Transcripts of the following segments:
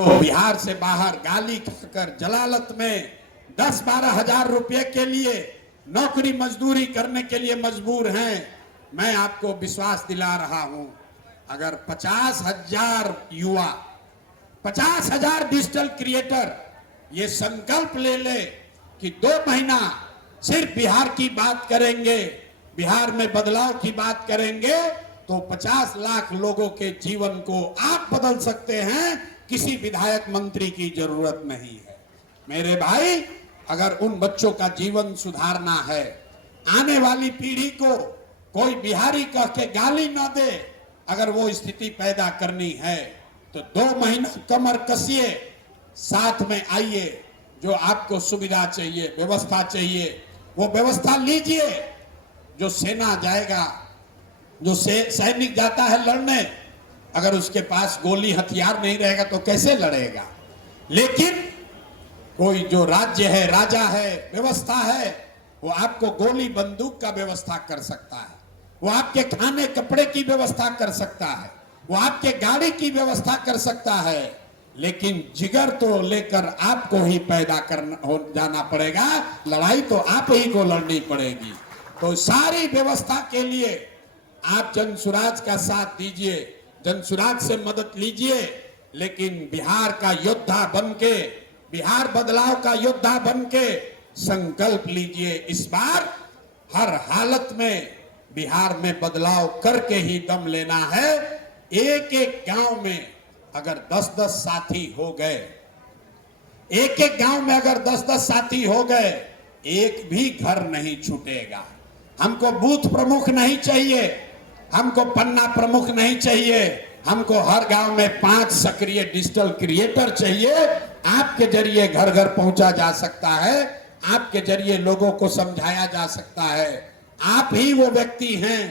जो बिहार से बाहर गाली खाकर जलालत में 10-12 हजार रुपये के लिए नौकरी मजदूरी करने के लिए मजबूर हैं, मैं आपको विश्वास दिला रहा हूं, अगर 50,000 युवा, 50,000 डिजिटल क्रिएटर ये संकल्प ले ले कि 2 महीना सिर्फ बिहार की बात करेंगे, बिहार में बदलाव की बात करेंगे, तो 50 लाख लोगों के जीवन को आप बदल सकते हैं। किसी विधायक मंत्री की जरूरत नहीं है। मेरे भाई, अगर उन बच्चों का जीवन सुधारना है, आने वाली पीढ़ी को कोई बिहारी कह के गाली ना दे, अगर वो स्थिति पैदा करनी है तो 2 महीना कमर कसिए, साथ में आइए, जो आपको सुविधा चाहिए, व्यवस्था चाहिए, वो व्यवस्था लीजिए। जो सेना जाएगा, जो सैनिक जाता है लड़ने, अगर उसके पास गोली हथियार नहीं रहेगा तो कैसे लड़ेगा। लेकिन कोई जो राज्य है, राजा है, व्यवस्था है, वो आपको गोली बंदूक का व्यवस्था कर सकता है, वो आपके खाने कपड़े की व्यवस्था कर सकता है, वो आपके गाड़ी की व्यवस्था कर सकता है, लेकिन जिगर तो लेकर आपको ही पैदा करना हो जाना पड़ेगा। लड़ाई तो आप ही को लड़नी पड़ेगी। तो सारी व्यवस्था के लिए आप जनसुराज का साथ दीजिए, जनसुराज से मदद लीजिए, लेकिन बिहार का योद्धा बनके, बिहार बदलाव का योद्धा बनके संकल्प लीजिए। इस बार हर हालत में बिहार में बदलाव करके ही दम लेना है। एक एक गांव में अगर 10-10 साथी हो गए, एक एक गांव में अगर 10-10 साथी हो गए, एक भी घर नहीं छूटेगा। हमको बूथ प्रमुख नहीं चाहिए, हमको पन्ना प्रमुख नहीं चाहिए, हमको हर गांव में 5 सक्रिय डिजिटल क्रिएटर चाहिए। आपके जरिए घर घर पहुंचा जा सकता है, आपके जरिए लोगों को समझाया जा सकता है। आप ही वो व्यक्ति हैं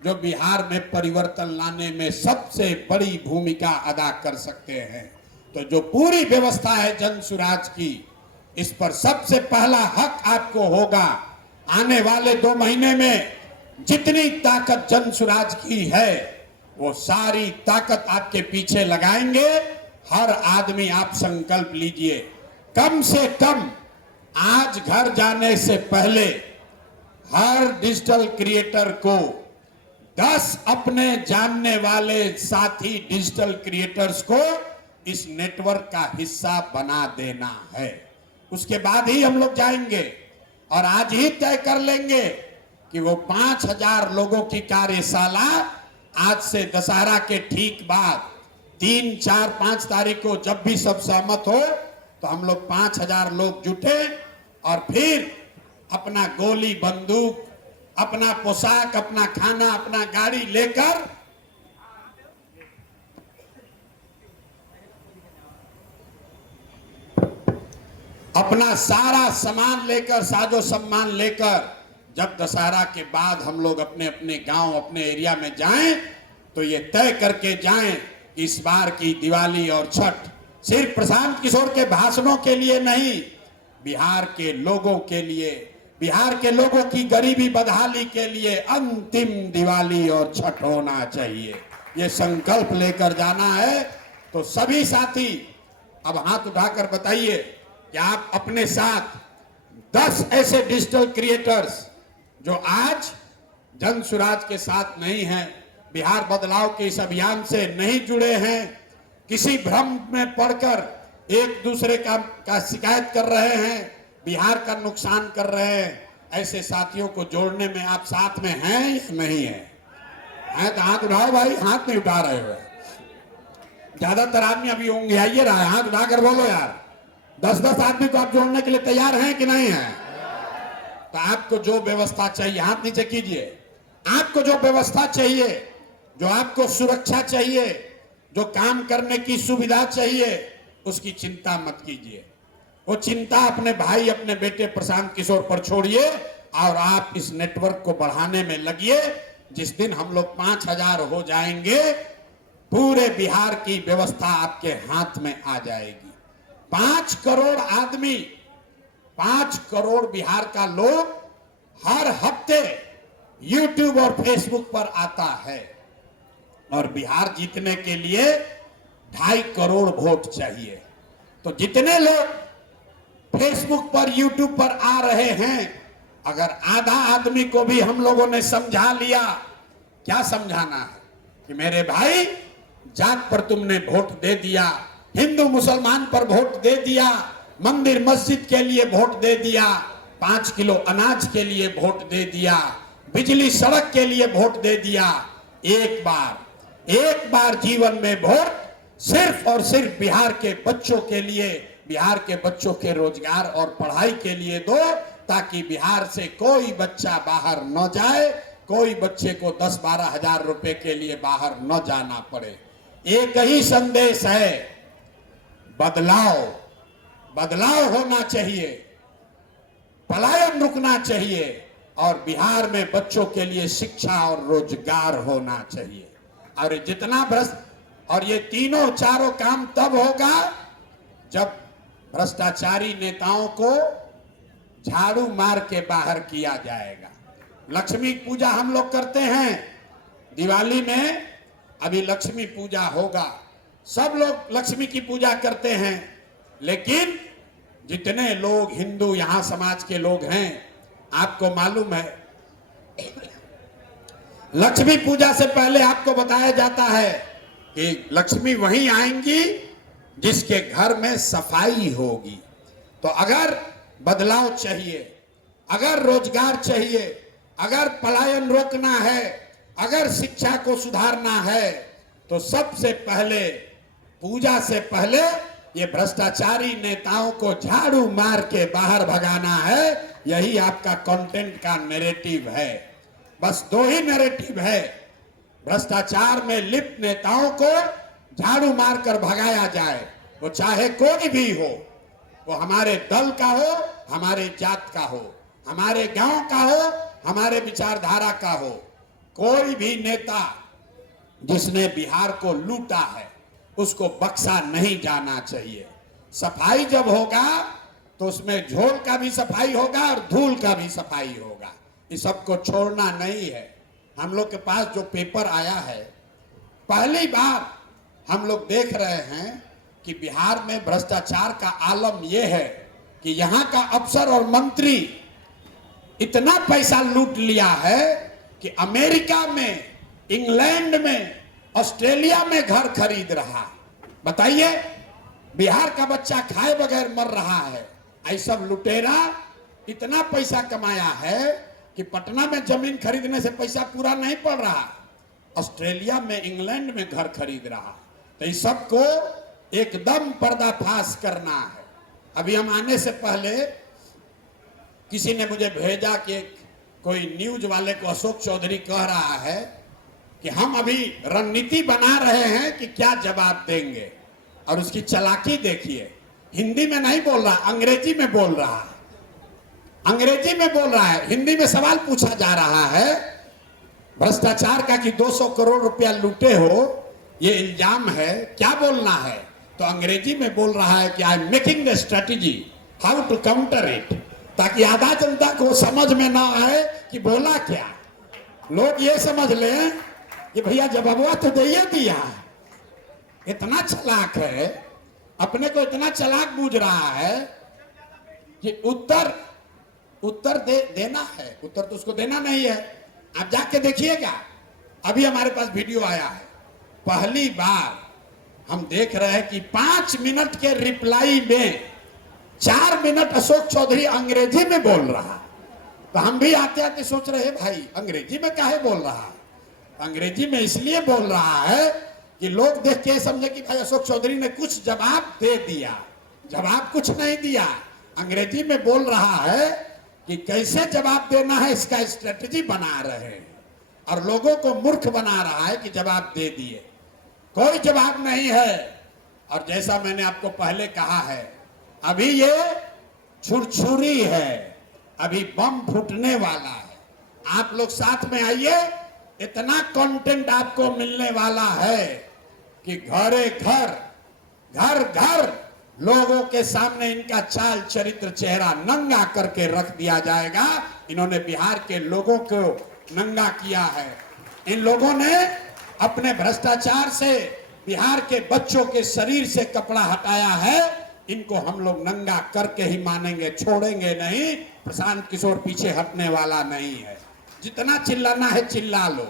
जो बिहार में परिवर्तन लाने में सबसे बड़ी भूमिका अदा कर सकते हैं। तो जो पूरी व्यवस्था है जनसुराज की, इस पर सबसे पहला हक आपको होगा। आने वाले 2 महीने में जितनी ताकत जनसुराज की है, वो सारी ताकत आपके पीछे लगाएंगे। हर आदमी आप संकल्प लीजिए, कम से कम आज घर जाने से पहले हर डिजिटल क्रिएटर को 10 अपने जानने वाले साथी डिजिटल क्रिएटर्स को इस नेटवर्क का हिस्सा बना देना है। उसके बाद ही हम लोग जाएंगे और आज ही तय कर लेंगे कि वो 5,000 लोगों की कार्यशाला आज से दशहरा के ठीक बाद 3, 4, 5 तारीख को जब भी सब सहमत हो तो हम लोग 5,000 लोग जुटे और फिर अपना गोली बंदूक, अपना पोशाक, अपना खाना, अपना गाड़ी लेकर अपना सारा सामान लेकर, साजो सम्मान लेकर जब दशहरा के बाद हम लोग अपने अपने गांव, अपने एरिया में जाएं, तो ये तय करके जाएं कि इस बार की दिवाली और छठ सिर्फ प्रशांत किशोर के भाषणों के लिए नहीं, बिहार के लोगों के लिए, बिहार के लोगों की गरीबी बदहाली के लिए अंतिम दिवाली और छठ होना चाहिए। ये संकल्प लेकर जाना है। तो सभी साथी अब हाथ उठाकर बताइए कि आप अपने साथ 10 ऐसे डिजिटल क्रिएटर्स जो आज जनसुराज के साथ नहीं हैं, बिहार बदलाव के इस अभियान से नहीं जुड़े हैं, किसी भ्रम में पड़कर एक दूसरे का शिकायत कर रहे हैं, बिहार का नुकसान कर रहे हैं, ऐसे साथियों को जोड़ने में आप साथ में हैं या नहीं है? हैं तो हाथ उठाओ भाई। हाथ नहीं उठा रहे हो, ज्यादातर आदमी अभी ऊँघाइए रहा है। हाथ उठाकर बोलो यार। 10-10 आदमी को आप जोड़ने के लिए तैयार हैं कि नहीं है? तो आपको जो व्यवस्था चाहिए, हाथ नीचे कीजिए। आपको जो व्यवस्था चाहिए, जो आपको सुरक्षा चाहिए, जो काम करने की सुविधा चाहिए, उसकी चिंता मत कीजिए। वो चिंता अपने भाई, अपने बेटे प्रशांत किशोर पर छोड़िए और आप इस नेटवर्क को बढ़ाने में लगिए। जिस दिन हम लोग 5,000 हो जाएंगे, पूरे बिहार की व्यवस्था आपके हाथ में आ जाएगी। 5 करोड़ आदमी, 5 करोड़ बिहार का लोग हर हफ्ते YouTube और Facebook पर आता है और बिहार जीतने के लिए 2.5 करोड़ वोट चाहिए। तो जितने लोग फेसबुक पर, यूट्यूब पर आ रहे हैं, अगर आधा आदमी को भी हम लोगों ने समझा लिया, क्या समझाना है कि मेरे भाई जात पर तुमने वोट दे दिया, हिंदू मुसलमान पर वोट दे दिया, मंदिर मस्जिद के लिए वोट दे दिया, 5 किलो अनाज के लिए वोट दे दिया, बिजली सड़क के लिए वोट दे दिया। एक बार जीवन में वोट सिर्फ और सिर्फ बिहार के बच्चों के लिए, बिहार के बच्चों के रोजगार और पढ़ाई के लिए दो, ताकि बिहार से कोई बच्चा बाहर न जाए, कोई बच्चे को 10-12 हजार रुपए के लिए बाहर न जाना पड़े। एक ही संदेश है, बदलाव होना चाहिए, पलायन रुकना चाहिए, और बिहार में बच्चों के लिए शिक्षा और रोजगार होना चाहिए। और जितना और ये तीनों चारों काम तब होगा जब भ्रष्टाचारी नेताओं को झाड़ू मार के बाहर किया जाएगा। लक्ष्मी पूजा हम लोग करते हैं, दिवाली में अभी लक्ष्मी पूजा होगा, सब लोग लक्ष्मी की पूजा करते हैं, लेकिन जितने लोग हिंदू यहां समाज के लोग हैं, आपको मालूम है लक्ष्मी पूजा से पहले आपको बताया जाता है कि लक्ष्मी वहीं आएंगी जिसके घर में सफाई होगी। तो अगर बदलाव चाहिए, अगर रोजगार चाहिए, अगर पलायन रोकना है, अगर शिक्षा को सुधारना है, तो सबसे पहले, पूजा से पहले ये भ्रष्टाचारी नेताओं को झाड़ू मार के बाहर भगाना है। यही आपका कंटेंट का नैरेटिव है। बस 2 ही नैरेटिव है, भ्रष्टाचार में लिप्त नेताओं को झाड़ू मारकर भगाया जाए, वो चाहे कोई भी हो, वो हमारे दल का हो, हमारे जात का हो, हमारे गांव का हो, हमारे विचारधारा का हो। कोई भी नेता जिसने बिहार को लूटा है उसको बख्शा नहीं जाना चाहिए। सफाई जब होगा तो उसमें झोल का भी सफाई होगा और धूल का भी सफाई होगा। इस सबको छोड़ना नहीं है। हम लोग के पास जो पेपर आया है, पहली बार हम लोग देख रहे हैं कि बिहार में भ्रष्टाचार का आलम यह है कि यहाँ का अफसर और मंत्री इतना पैसा लूट लिया है कि अमेरिका में, इंग्लैंड में, ऑस्ट्रेलिया में घर खरीद रहा है। बताइए, बिहार का बच्चा खाए बगैर मर रहा है। ऐसा लुटेरा इतना पैसा कमाया है कि पटना में जमीन खरीदने से पैसा पूरा नहीं पड़ रहा, ऑस्ट्रेलिया में, इंग्लैंड में घर खरीद रहा। तो इस सबको एकदम पर्दाफाश करना है। अभी हम आने से पहले किसी ने मुझे भेजा कि कोई न्यूज वाले को अशोक चौधरी कह रहा है कि हम अभी रणनीति बना रहे हैं कि क्या जवाब देंगे, और उसकी चालाकी देखिए। हिंदी में नहीं बोल रहा, अंग्रेजी में बोल रहा है, अंग्रेजी में बोल रहा है। हिंदी में सवाल पूछा जा रहा है भ्रष्टाचार का कि 200 करोड़ रुपया लूटे हो, ये इल्जाम है, क्या बोलना है? तो अंग्रेजी में बोल रहा है कि I am making the strategy how to counter it, ताकि आधा जनता को समझ में ना आए कि बोला क्या। लोग ये समझ लें कि भैया जवाबवा तो दे दिया। इतना चालाक है, अपने को इतना चालाक बूझ रहा है कि उत्तर देना है। उत्तर तो उसको देना नहीं है। आप जाके देखिएगा, अभी हमारे पास वीडियो आया है, पहली बार हम देख रहे हैं कि 5 मिनट के रिप्लाई में 4 मिनट अशोक चौधरी अंग्रेजी में बोल रहा। तो हम भी आते आते सोच रहे हैं भाई अंग्रेजी में काहे बोल रहा है। अंग्रेजी में इसलिए बोल रहा है कि लोग देख के समझे कि भाई अशोक चौधरी ने कुछ जवाब दे दिया। जवाब कुछ नहीं दिया, अंग्रेजी में बोल रहा है कि कैसे जवाब देना है, इसका स्ट्रेटजी बना रहे हैं, और लोगों को मूर्ख बना रहा है कि जवाब दे दिए। कोई जवाब नहीं है। और जैसा मैंने आपको पहले कहा है, अभी ये छुरछुरी है, अभी बम फूटने वाला है। आप लोग साथ में आइए, इतना कंटेंट आपको मिलने वाला है कि घरे घर, घर घर लोगों के सामने इनका चाल चरित्र चेहरा नंगा करके रख दिया जाएगा। इन्होंने बिहार के लोगों को नंगा किया है। इन लोगों ने अपने भ्रष्टाचार से बिहार के बच्चों के शरीर से कपड़ा हटाया है, इनको हम लोग नंगा करके ही मानेंगे, छोड़ेंगे नहीं। प्रशांत किशोर पीछे हटने वाला नहीं है। जितना चिल्लाना है चिल्ला लो।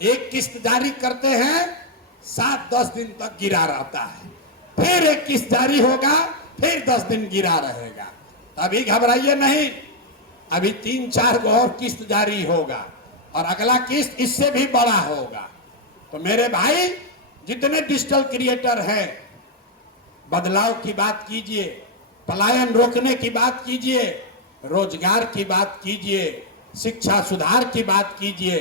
एक किस्त जारी करते हैं, 7-10 दिन तक गिरा रहता है, फिर एक किस्त जारी होगा, फिर 10 दिन गिरा रहेगा। अभी घबराइए नहीं, अभी 3-4 और किस्त जारी होगा और अगला किस्त इससे भी बड़ा होगा। तो मेरे भाई, जितने डिजिटल क्रिएटर हैं, बदलाव की बात कीजिए, पलायन रोकने की बात कीजिए, रोजगार की बात कीजिए, शिक्षा सुधार की बात कीजिए,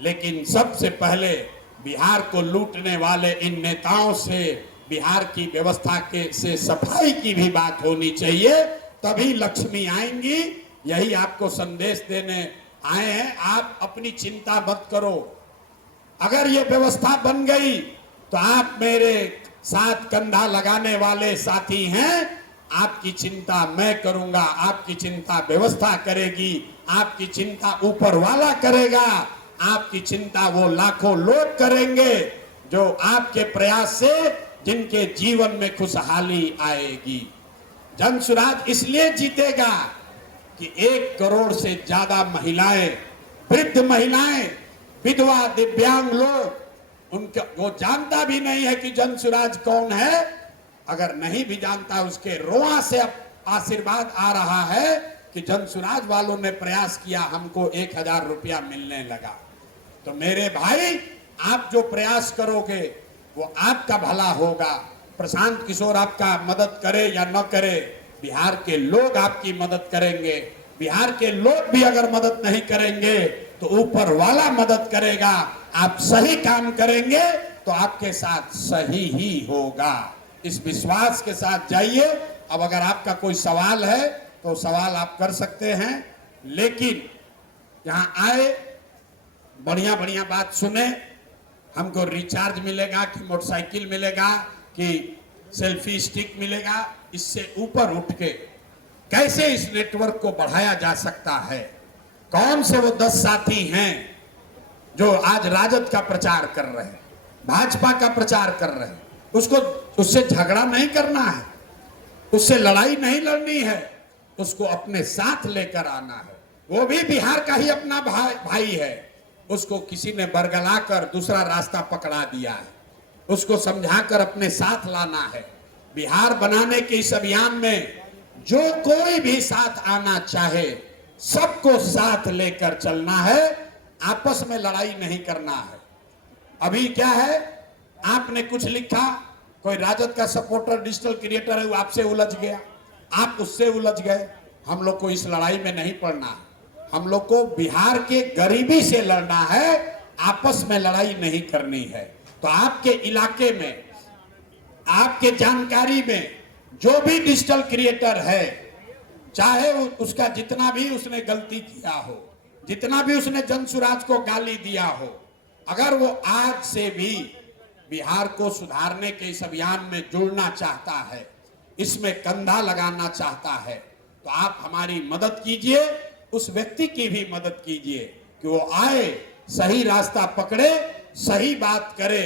लेकिन सबसे पहले बिहार को लूटने वाले इन नेताओं से, बिहार की व्यवस्था के से सफाई की भी बात होनी चाहिए, तभी लक्ष्मी आएंगी। यही आपको संदेश देने आए हैं। आप अपनी चिंता मत करो। अगर ये व्यवस्था बन गई तो आप मेरे साथ कंधा लगाने वाले साथी हैं। आपकी चिंता मैं करूंगा, आपकी चिंता व्यवस्था करेगी, आपकी चिंता ऊपर वाला करेगा, आपकी चिंता वो लाखों लोग करेंगे जो आपके प्रयास से, जिनके जीवन में खुशहाली आएगी। जनसुराज इसलिए जीतेगा कि 1 करोड़ से ज्यादा महिलाएं, वृद्ध महिलाएं, विधवा, दिव्यांग लोग, उनका वो जानता भी नहीं है कि जनसुराज कौन है। अगर नहीं भी जानता, उसके रोआ से अब आशीर्वाद आ रहा है कि जनसुराज वालों ने प्रयास किया, हमको 1000 रुपया मिलने लगा। तो मेरे भाई, आप जो प्रयास करोगे वो आपका भला होगा। प्रशांत किशोर आपका मदद करे या न करे, बिहार के लोग आपकी मदद करेंगे। बिहार के लोग भी अगर मदद नहीं करेंगे तो ऊपर वाला मदद करेगा। आप सही काम करेंगे तो आपके साथ सही ही होगा। इस विश्वास के साथ जाइए। अब अगर आपका कोई सवाल है तो सवाल आप कर सकते हैं, लेकिन यहाँ आए, बढ़िया बढ़िया बात सुने। हमको रिचार्ज मिलेगा कि मोटरसाइकिल मिलेगा कि सेल्फी स्टिक मिलेगा, इससे ऊपर उठ के कैसे इस नेटवर्क को बढ़ाया जा सकता है। कौन से वो 10 साथी हैं जो आज राजद का प्रचार कर रहे हैं, भाजपा का प्रचार कर रहे हैं, उससे झगड़ा नहीं करना है, उससे लड़ाई नहीं लड़नी है, उसको अपने साथ लेकर आना है। वो भी बिहार का ही अपना भाई है। उसको किसी ने बरगलाकर दूसरा रास्ता पकड़ा दिया है, उसको समझाकर अपने साथ लाना है। बिहार बनाने के इस अभियान में जो कोई भी साथ आना चाहे, सबको साथ लेकर चलना है, आपस में लड़ाई नहीं करना है। अभी क्या है, आपने कुछ लिखा, कोई राजद का सपोर्टर डिजिटल क्रिएटर है, वो आपसे उलझ गया, आप उससे उलझ गए। हम लोग को इस लड़ाई में नहीं पड़ना है। हम लोग को बिहार के गरीबी से लड़ना है, आपस में लड़ाई नहीं करनी है। तो आपके इलाके में, आपके जानकारी में जो भी डिजिटल क्रिएटर है, चाहे उसका जितना भी उसने गलती किया हो, जितना भी उसने जनसुराज को गाली दिया हो, अगर वो आज से भी बिहार को सुधारने के इस अभियान में जुड़ना चाहता है, इसमें कंधा लगाना चाहता है, तो आप हमारी मदद कीजिए, उस व्यक्ति की भी मदद कीजिए कि वो आए, सही रास्ता पकड़े, सही बात करे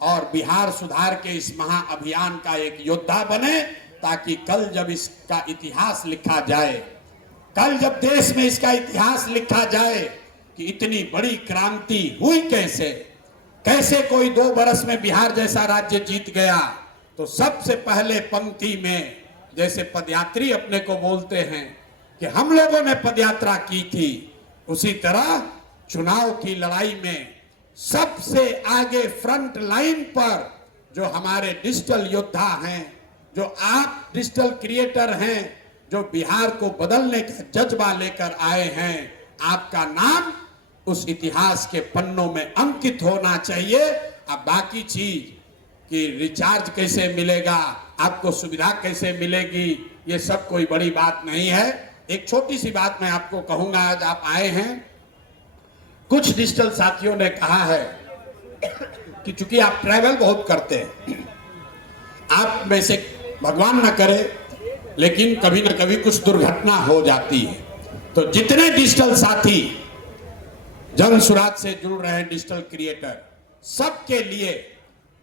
और बिहार सुधार के इस महाअभियान का एक योद्धा बने, ताकि कल जब इसका इतिहास लिखा जाए, कल जब देश में इसका इतिहास लिखा जाए कि इतनी बड़ी क्रांति हुई कैसे, कैसे कोई 2 बरस में बिहार जैसा राज्य जीत गया, तो सबसे पहले पंक्ति में जैसे पदयात्री अपने को बोलते हैं कि हम लोगों ने पदयात्रा की थी, उसी तरह चुनाव की लड़ाई में सबसे आगे फ्रंट लाइन पर जो हमारे डिजिटल योद्धा हैं, जो आप डिजिटल क्रिएटर हैं, जो बिहार को बदलने का जज्बा लेकर आए हैं, आपका नाम उस इतिहास के पन्नों में अंकित होना चाहिए। अब बाकी चीज कि रिचार्ज कैसे मिलेगा, आपको सुविधा कैसे मिलेगी, ये सब कोई बड़ी बात नहीं है। एक छोटी सी बात मैं आपको कहूंगा, आज आप आए हैं, कुछ डिजिटल साथियों ने कहा है कि चूंकि आप ट्रैवल बहुत करते हैं, आप में से भगवान न करे लेकिन कभी न कभी कुछ दुर्घटना हो जाती है, तो जितने डिजिटल साथी जनसुराज से जुड़ रहे हैं, डिजिटल क्रिएटर, सबके लिए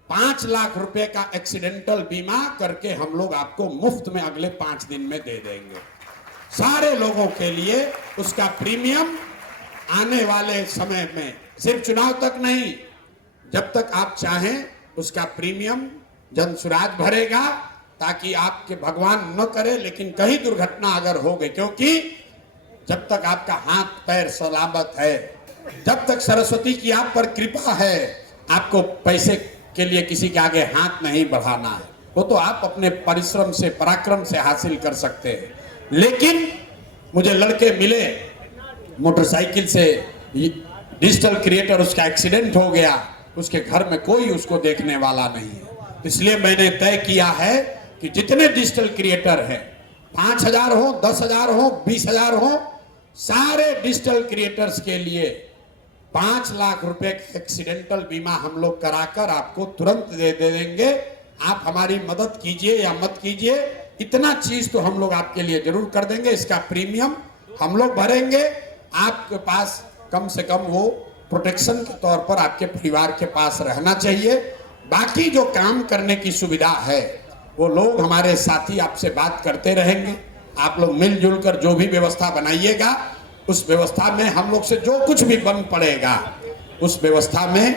5 लाख रुपए का एक्सीडेंटल बीमा करके हम लोग आपको मुफ्त में अगले 5 दिन में दे देंगे। सारे लोगों के लिए उसका प्रीमियम आने वाले समय में, सिर्फ चुनाव तक नहीं, जब तक आप चाहें उसका प्रीमियम जन सुराज भरेगा, ताकि आपके भगवान न करे लेकिन कहीं दुर्घटना अगर हो गई, क्योंकि जब तक आपका हाथ पैर सलामत है, जब तक सरस्वती की आप पर कृपा है, आपको पैसे के लिए किसी के आगे हाथ नहीं बढ़ाना है। वो तो आप अपने परिश्रम से, पराक्रम से हासिल कर सकते हैं। लेकिन मुझे लड़के मिले मोटरसाइकिल से, डिजिटल क्रिएटर, उसका एक्सीडेंट हो गया, उसके घर में कोई उसको देखने वाला नहीं है। इसलिए मैंने तय किया है कि जितने डिजिटल क्रिएटर हैं, 5,000 हो, 10,000 हो, 20,000 हो, सारे डिजिटल क्रिएटर्स के लिए 5 लाख रुपए का एक्सीडेंटल बीमा हम लोग कराकर आपको तुरंत दे देंगे। आप हमारी मदद कीजिए या मत कीजिए, इतना चीज तो हम लोग आपके लिए जरूर कर देंगे। इसका प्रीमियम हम लोग भरेंगे। आपके पास कम से कम वो प्रोटेक्शन के तौर पर आपके परिवार के पास रहना चाहिए। बाकी जो काम करने की सुविधा है वो लोग हमारे साथी आपसे बात करते रहेंगे। आप लोग मिलजुल कर जो भी व्यवस्था बनाइएगा, उस व्यवस्था में हम लोग से जो कुछ भी बन पड़ेगा, उस व्यवस्था में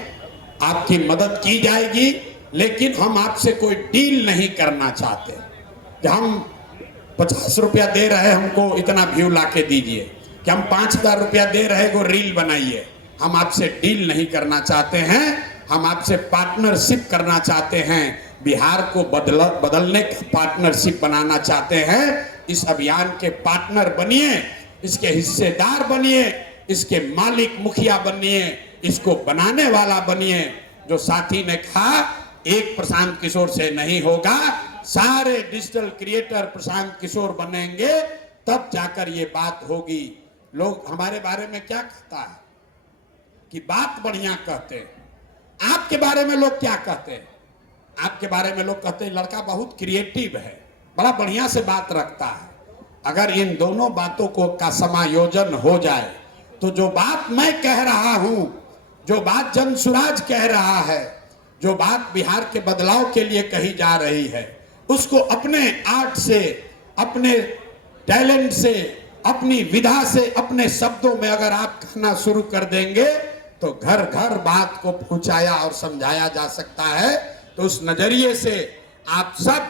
आपकी मदद की जाएगी। लेकिन हम आपसे कोई डील नहीं करना चाहते कि हम 50 रुपया दे रहे, हमको इतना व्यू ला के दीजिए, कि हम 5,000 रुपया दे रहे को रील बनाइए। हम आपसे डील नहीं करना चाहते हैं, हम आपसे पार्टनरशिप करना चाहते हैं। बिहार को बदलने का पार्टनरशिप बनाना चाहते हैं। इस अभियान के पार्टनर बनिए, इसके हिस्सेदार बनिए, इसके मालिक मुखिया बनिए, इसको बनाने वाला बनिए। जो साथी ने कहा एक प्रशांत किशोर से नहीं होगा, सारे डिजिटल क्रिएटर प्रशांत किशोर बनेंगे, तब जाकर ये बात होगी। लोग हमारे बारे में क्या कहता है कि बात बढ़िया कहते हैं। आपके बारे में लोग क्या कहते हैं? आपके बारे में लोग कहते हैं लड़का बहुत क्रिएटिव है, बड़ा बढ़िया से बात रखता है। अगर इन दोनों बातों को का समायोजन हो जाए तो जो बात मैं कह रहा हूं, जो बात जन सुराज कह रहा है, जो बात बिहार के बदलाव के लिए कही जा रही है, उसको अपने आर्ट से, अपने टैलेंट से, अपनी विधा से, अपने शब्दों में अगर आप कहना शुरू कर देंगे तो घर घर बात को पहुंचाया और समझाया जा सकता है। तो उस नजरिए से आप सब